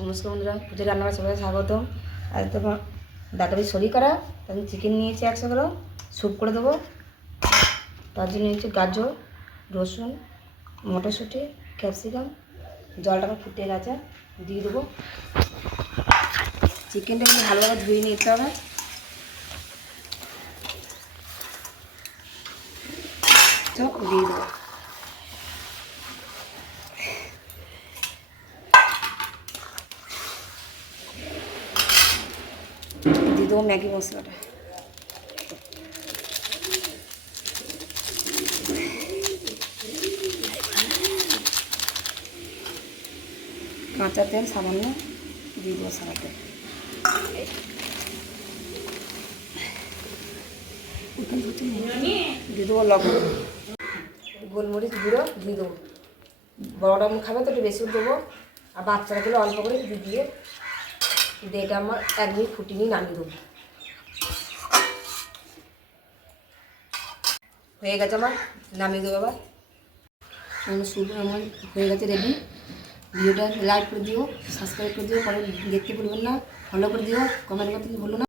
নমস্কার বন্ধুরা, পুজোর রান্নাঘরে সবাইকে স্বাগতম। আজ তো ডাটাবি সরি করা, তার চিকেন নিয়েছি 100 গ্রাম, স্যুপ করে দেবো। তার জন্য নিয়েছি গাজর, রসুন, মটরশুঁটি, ক্যাপসিকাম। জলটা আমার ফুটে গেছে, দিয়ে দেবো। চিকেনটা কিন্তু ভালোভাবে ধুয়ে নিতে হবে। দিয়ে দেবো। দিয়ে দেবো ম্যাগি মশলাটা। কাঁচা তেল সামান্য দিয়ে দেবো, সাদা তেল দিয়ে দেবো, লবণ, গোলমরিচ গুঁড়ো দিয়ে দেবো। বড়টা মুখ খাবে তো একটু বেশি দেবো, আর বাচ্চারাগুলো অল্প করে দিয়ে এটা আমার 1 মিনিট ফুটিয়ে নিয়ে নামিয়ে দেবো। হয়ে গেছে আমার, নামিয়ে দেবো। আবার শুরু আমার হয়ে গেছে রেডি। ভিডিওটা লাইক করে দিও, সাবস্ক্রাইব করে দিও, পরে দেখতে ভুলবেন না, ফলো করে দিও, কমেন্ট করতে ভুলো না।